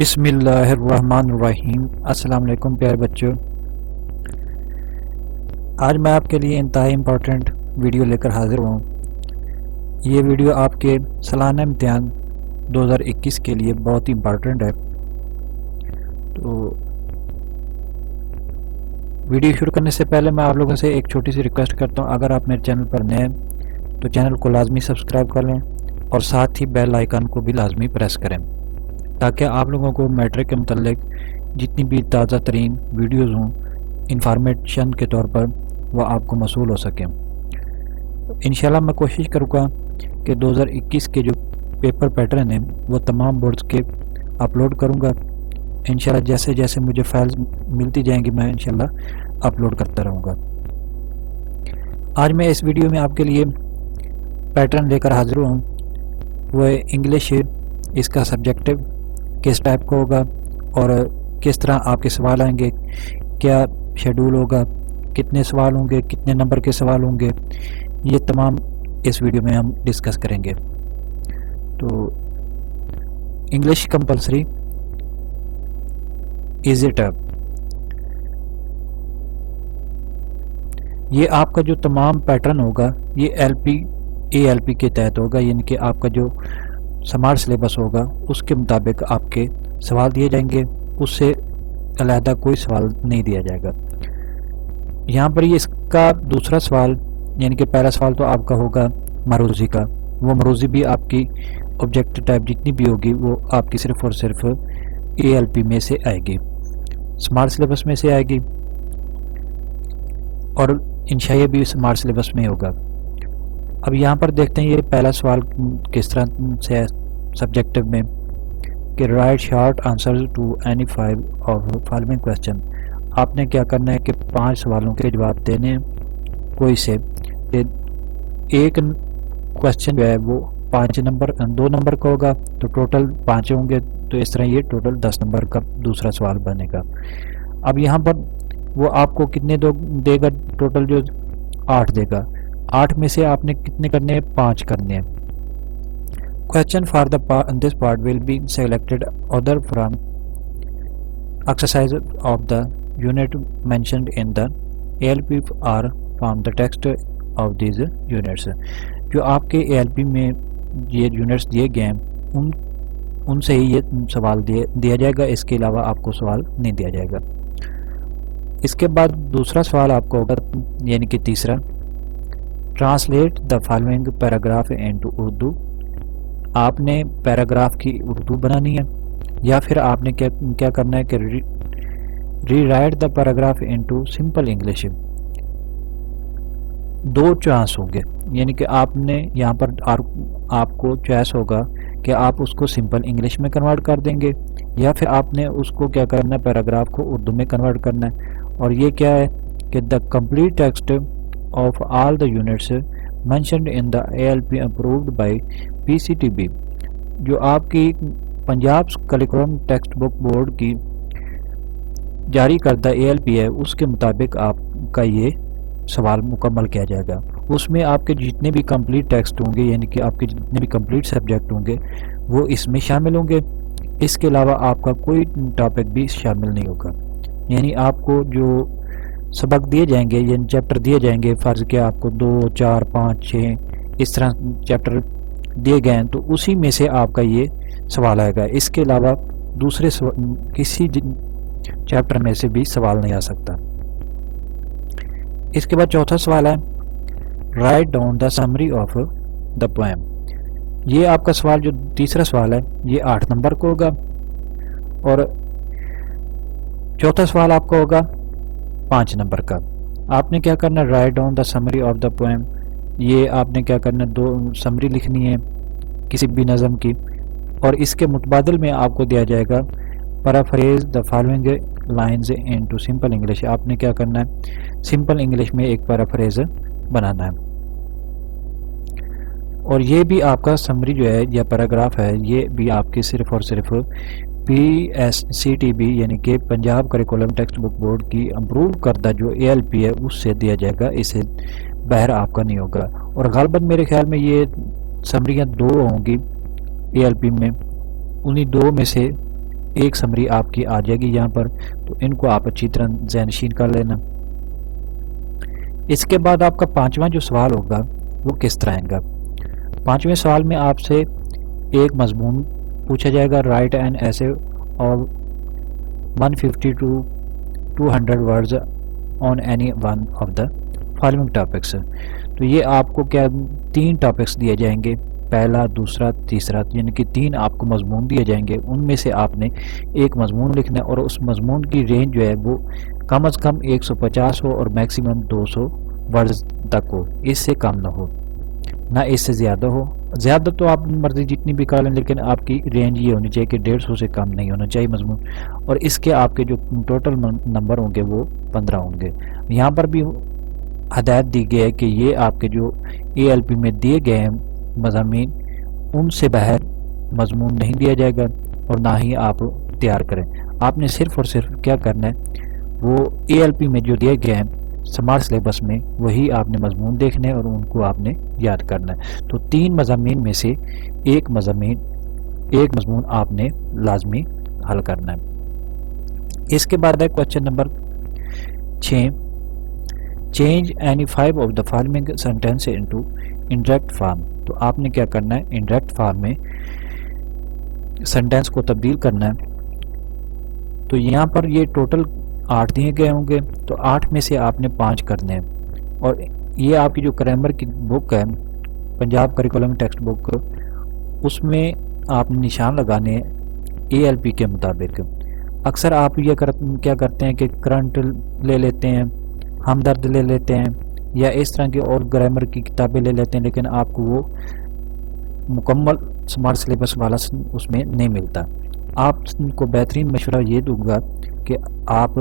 بسم اللہ الرحمن الرحیم۔ السلام علیکم پیارے بچوں، آج میں آپ کے لیے انتہائی امپورٹنٹ ویڈیو لے کر حاضر ہوں۔ یہ ویڈیو آپ کے سالانہ امتحان 2021 کے لیے بہت ہی امپورٹنٹ ہے۔ تو ویڈیو شروع کرنے سے پہلے میں آپ لوگوں سے ایک چھوٹی سی ریکویسٹ کرتا ہوں، اگر آپ میرے چینل پر نئے ہیں تو چینل کو لازمی سبسکرائب کر لیں اور ساتھ ہی بیل آئیکن کو بھی لازمی پریس کریں تاکہ آپ لوگوں کو میٹرک کے متعلق جتنی بھی تازہ ترین ویڈیوز ہوں انفارمیشن کے طور پر وہ آپ کو موصول ہو سکیں۔ انشاءاللہ میں کوشش کروں گا کہ 2021 کے جو پیپر پیٹرن ہیں وہ تمام بورڈز کے اپلوڈ کروں گا۔ انشاءاللہ جیسے جیسے مجھے فائلز ملتی جائیں گی میں انشاءاللہ اپلوڈ کرتا رہوں گا۔ آج میں اس ویڈیو میں آپ کے لیے پیٹرن لے کر حاضر ہوں، وہ انگلش اس کا سبجیکٹو کس ٹائپ کا ہوگا اور کس طرح آپ کے سوال آئیں گے، کیا شیڈول ہوگا، کتنے سوال ہوں گے، کتنے نمبر کے سوال ہوں گے، یہ تمام اس ویڈیو میں ہم ڈسکس کریں گے۔ تو English compulsory is it up, یہ آپ کا جو تمام پیٹرن ہوگا یہ ایل پی کے تحت ہوگا، یعنی کہ آپ کا جو سمارٹ سلیبس ہوگا اس کے مطابق آپ کے سوال دیے جائیں گے، اس سے علیحدہ کوئی سوال نہیں دیا جائے گا۔ یہاں پر یہ اس کا دوسرا سوال، یعنی کہ پہلا سوال تو آپ کا ہوگا مروزی کا، وہ مروزی بھی آپ کی آبجیکٹ ٹائپ جتنی بھی ہوگی وہ آپ کی صرف اور صرف اے ایل پی میں سے آئے گی، سمارٹ سلیبس میں سے آئے گی، اور انشائیہ بھی سمارٹ سلیبس میں ہوگا۔ اب یہاں پر دیکھتے ہیں یہ پہلا سوال کس طرح سے ہے سبجیکٹو میں، کہ write short answer to any 5 of following question. آپ نے کیا کرنا ہے کہ 5 سوالوں کے جواب دینے ہیں کوئی سے، ایک کویسچن جو ہے وہ 2 نمبر کا ہوگا تو ٹوٹل 5 ہوں گے، تو اس طرح یہ ٹوٹل 10 نمبر کا دوسرا سوال بنے گا۔ اب یہاں پر وہ آپ کو کتنے دے گا، ٹوٹل جو 8 دے گا، 8 میں سے آپ نے کتنے کرنے ہیں، 5 کرنے ہیں۔ Question for this part will be selected other from exercise of the unit mentioned in the ALP or from the text of these units۔ جو آپ کے ALP میں یہ یونٹس دیے گئے ہیں ان سے ہی یہ سوال دیا جائے گا، اس کے علاوہ آپ کو سوال نہیں دیا جائے گا۔ اس کے بعد دوسرا سوال آپ کو ہوگا، یعنی کہ تیسرا، translate the following paragraph into Urdu. آپ نے پیراگراف کی اردو بنانی ہے، یا پھر آپ نے کیا کرنا ہے کہ rewrite the paragraph into simple English. 2 choice ہوں گے، یعنی کہ آپ نے یہاں پر آپ کو چوائس ہوگا کہ آپ اس کو سمپل انگلش میں کنورٹ کر دیں گے، یا پھر آپ نے اس کو کیا کرنا ہے، پیراگراف کو اردو میں کنورٹ کرنا ہے۔ اور یہ کیا ہے کہ the complete text of all the units mentioned in the ALP approved by PCTB، جو آپ کی Punjab curriculum text book board کی جاری کردہ ALP ہے، اس کے مطابق آپ کا یہ سوال مکمل کیا جائے گا۔ اس میں آپ کے جتنے بھی کمپلیٹ ٹیکسٹ ہوں گے، یعنی کہ آپ کے جتنے بھی کمپلیٹ سبجیکٹ ہوں گے وہ اس میں شامل ہوں گے، اس کے علاوہ آپ کا کوئی ٹاپک بھی شامل نہیں ہوگا۔ یعنی آپ کو جو سبق دیے جائیں گے، یعنی چیپٹر دیے جائیں گے، فرض کیا آپ کو 2 4 5 6 اس طرح چیپٹر دیے گئے ہیں، تو اسی میں سے آپ کا یہ سوال آئے گا، اس کے علاوہ دوسرے کسی چیپٹر میں سے بھی سوال نہیں آ سکتا۔ اس کے بعد چوتھا سوال ہے، write down the summary of the poem. یہ آپ کا سوال جو تیسرا سوال ہے یہ 8 نمبر کو ہوگا، اور چوتھا سوال آپ کا ہوگا 5 نمبر کا۔ آپ نے کیا کرنا ہے، write down the summary of the poem, یہ آپ نے کیا کرنا ہے، 2 سمری لکھنی ہے کسی بھی نظم کی، اور اس کے متبادل میں آپ کو دیا جائے گا paraphrase the following lines into simple English. آپ نے کیا کرنا ہے، سمپل انگلش میں ایک پیرافریز بنانا ہے، اور یہ بھی آپ کا سمری جو ہے یا پیراگراف ہے، یہ بھی آپ کے صرف اور صرف PCTB یعنی کہ Punjab curriculum text book board کی امپروو کردہ جو ALP ہے اس سے دیا جائے گا، اسے باہر آپ کا نہیں ہوگا۔ اور غالباً میرے خیال میں یہ سمریاں 2 ہوں گی ALP میں، انہی 2 میں سے ایک سمری آپ کی آ جائے گی یہاں پر، تو ان کو آپ اچھی طرح ذہن نشین کر لینا۔ اس کے بعد آپ کا پانچواں جو سوال ہوگا وہ کس طرح آئے گا۔ پانچویں سوال میں آپ سے ایک مضمون پوچھا جائے گا، رائٹ این ایسے اور 150 to 200 words on any one of the following topics. تو یہ آپ کو کیا 3 ٹاپکس دیے جائیں گے، پہلا، دوسرا، تیسرا، یعنی کہ 3 آپ کو مضمون دیے جائیں گے، ان میں سے آپ نے ایک مضمون لکھنا ہے، اور اس مضمون کی رینج جو ہے وہ کم از کم 150 ہو اور میکسیمم 200 ورڈز تک ہو، اس سے کم نہ ہو، نہ اس سے زیادہ ہو۔ زیادہ تو آپ مرضی جتنی بھی کر لیں، لیکن آپ کی رینج یہ ہونی چاہیے کہ 150 سے کم نہیں ہونا چاہیے مضمون، اور اس کے آپ کے جو ٹوٹل نمبر ہوں گے وہ 15 ہوں گے۔ یہاں پر بھی ہدایت دی گئی ہے کہ یہ آپ کے جو اے ایل پی میں دیے گئے ہیں مضامین، ان سے باہر مضمون نہیں دیا جائے گا، اور نہ ہی آپ تیار کریں۔ آپ نے صرف اور صرف کیا کرنا ہے، وہ اے ایل پی میں جو دیے گئے ہیں سمارٹ سلیبس میں، وہی آپ نے مضمون دیکھنے اور ان کو آپ نے یاد کرنا ہے۔ تو 3 مضامین میں سے ایک مضمون آپ نے لازمی حل کرنا ہے۔ اس کے بعد ہے question number 6، change any 5 of the following sentence into indirect form. تو آپ نے کیا کرنا ہے، انڈائریکٹ فارم میں سینٹینس کو تبدیل کرنا ہے۔ تو یہاں پر یہ ٹوٹل 8 دیے گئے ہوں گے، تو 8 میں سے آپ نے 5 کرنے ہیں، اور یہ آپ کی جو گرامر کی بک ہے پنجاب کریکولم ٹیکسٹ بک، اس میں آپ نے نشان لگانے ہیں اے ایل پی کے مطابق۔ اکثر آپ یہ کیا کرتے ہیں کہ کرنٹ لے لیتے ہیں، ہمدرد لے لیتے ہیں، یا اس طرح کی اور گرامر کی کتابیں لے لیتے ہیں، لیکن آپ کو وہ مکمل سمارٹ سلیبس والا اس میں نہیں ملتا۔ آپ کو بہترین مشورہ یہ دوں گا کہ آپ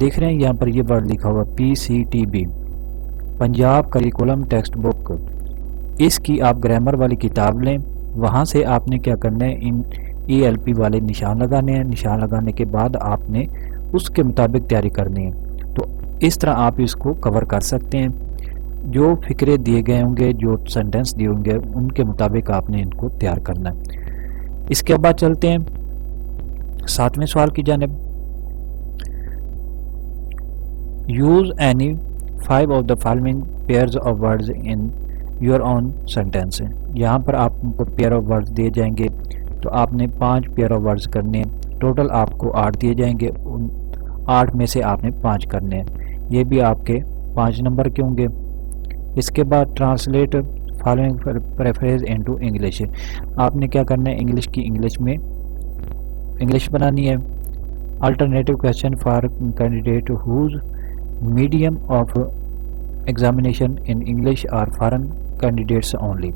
دیکھ رہے ہیں یہاں پر یہ ورڈ لکھا ہوا PCTB، Punjab curriculum textbook, اس کی آپ گرامر والی کتاب لیں، وہاں سے آپ نے کیا کرنا ہے، ان اے ایل پی والے نشان لگانے ہیں، نشان لگانے کے بعد آپ نے اس کے مطابق تیاری کرنی ہے۔ تو اس طرح آپ اس کو کور کر سکتے ہیں، جو فکرے دیے گئے ہوں گے، جو سینٹینس دیے ہوں گے، ان کے مطابق آپ نے ان کو تیار کرنا ہے۔ اس کے بعد چلتے ہیں 7ویں سوال کی جانب، use any 5 of the following pairs of words in your own sentence. یہاں پر آپ کو پیئر آف ورڈز دیے جائیں گے، تو آپ نے 5 پیئر آف ورڈز کرنے ہیں، ٹوٹل آپ کو 8 دیے جائیں گے، ان 8 میں سے آپ نے 5 کرنے ہیں، یہ بھی آپ کے 5 نمبر کے ہوں گے۔ اس کے بعد ٹرانسلیٹ فالوئنگ پریفریز انٹو انگلش، آپ نے کیا کرنا ہے، انگلش کی انگلش بنانی ہے۔ Alternative question for candidate whose medium of examination in English or foreign candidates only.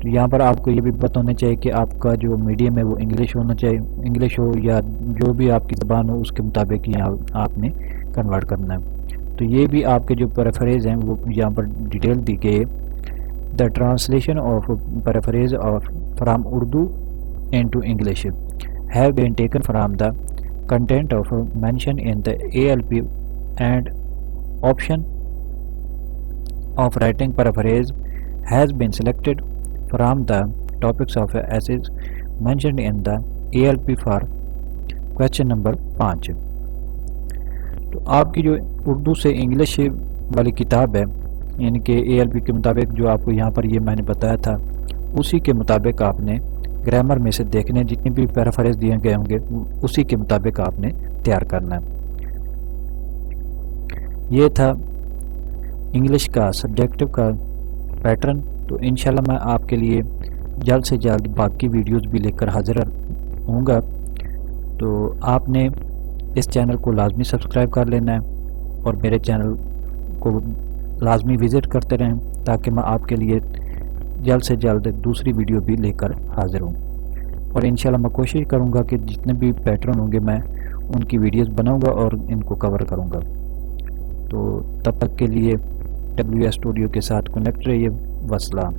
تو یہاں پر آپ کو یہ بھی پتہ ہونا چاہیے کہ آپ کا جو میڈیم ہے وہ انگلش ہونا چاہیے، انگلش ہو یا جو بھی آپ کی زبان ہو اس کے مطابق یہاں آپ نے کنورٹ کرنا ہے۔ تو یہ بھی آپ کے جو پریفریز ہیں وہ یہاں پر ڈیٹیل دی گئی ہے۔ The translation of paraphrase of from Urdu into English have been taken from the content of mentioned in the ALP, and option of writing paraphrase has been selected from the topics of essays mentioned in the ALP for question number 5۔ تو آپ کی جو اردو سے English والی کتاب ہے، یعنی کہ اے ایل پی کے مطابق جو آپ کو یہاں پر یہ میں نے بتایا تھا، اسی کے مطابق آپ نے گرامر میں سے دیکھنے، جتنے بھی پیرافریز دیے گئے ہوں گے اسی کے مطابق آپ نے تیار کرنا ہے۔ یہ تھا انگلش کا سبجیکٹو کا پیٹرن۔ تو انشاءاللہ میں آپ کے لیے جلد سے جلد باقی ویڈیوز بھی لے کر حاضر ہوں گا۔ تو آپ نے اس چینل کو لازمی سبسکرائب کر لینا ہے، اور میرے چینل کو لازمی وزٹ کرتے رہیں، تاکہ میں آپ کے لیے جلد سے جلد دوسری ویڈیو بھی لے کر حاضر ہوں۔ اور انشاءاللہ میں کوشش کروں گا کہ جتنے بھی پیٹرن ہوں گے میں ان کی ویڈیوز بناؤں گا اور ان کو کور کروں گا۔ تو تب تک کے لیے WS اسٹوڈیو کے ساتھ کنیکٹ رہیے۔ وسلام۔